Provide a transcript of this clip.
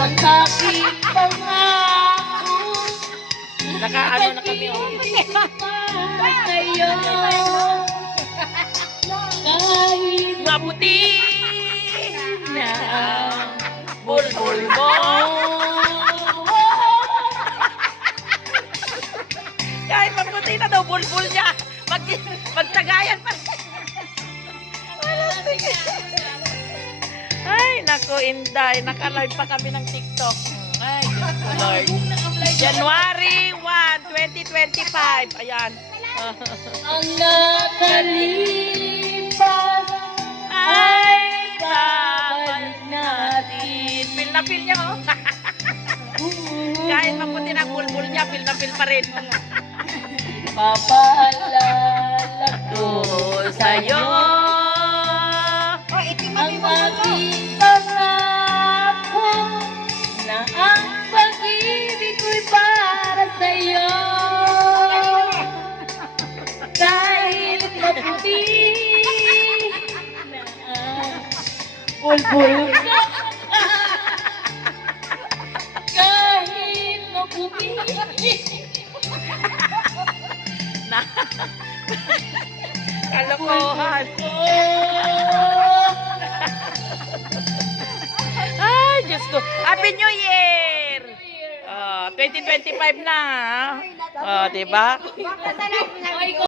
ang aking pangako. Nakaano na kami, oh. Para sa'yo. Kahit Maputi na ang bulbul mo. Kahit maputi na daw bulbul niya. Magtagayan pa. Ay, naku, Inday. Naka-live pa kami ng TikTok. Ay, Lord. January 1, 2025. Ayan. ang nakalipas Ay, babalik natin. Feel na feel niya, oh. Kahit maputi ng bulbul niya, feel na feel pa rin. papaalala ko Sa'yo. ang aking pangako na ang pag-ibig ko'y para sa'yo. Kahit maputi na ang bulbul ka, kahit maputi Na. Kalokohan. Ay, Diyos ko. Happy New Year! 2025 na, ha? Diba?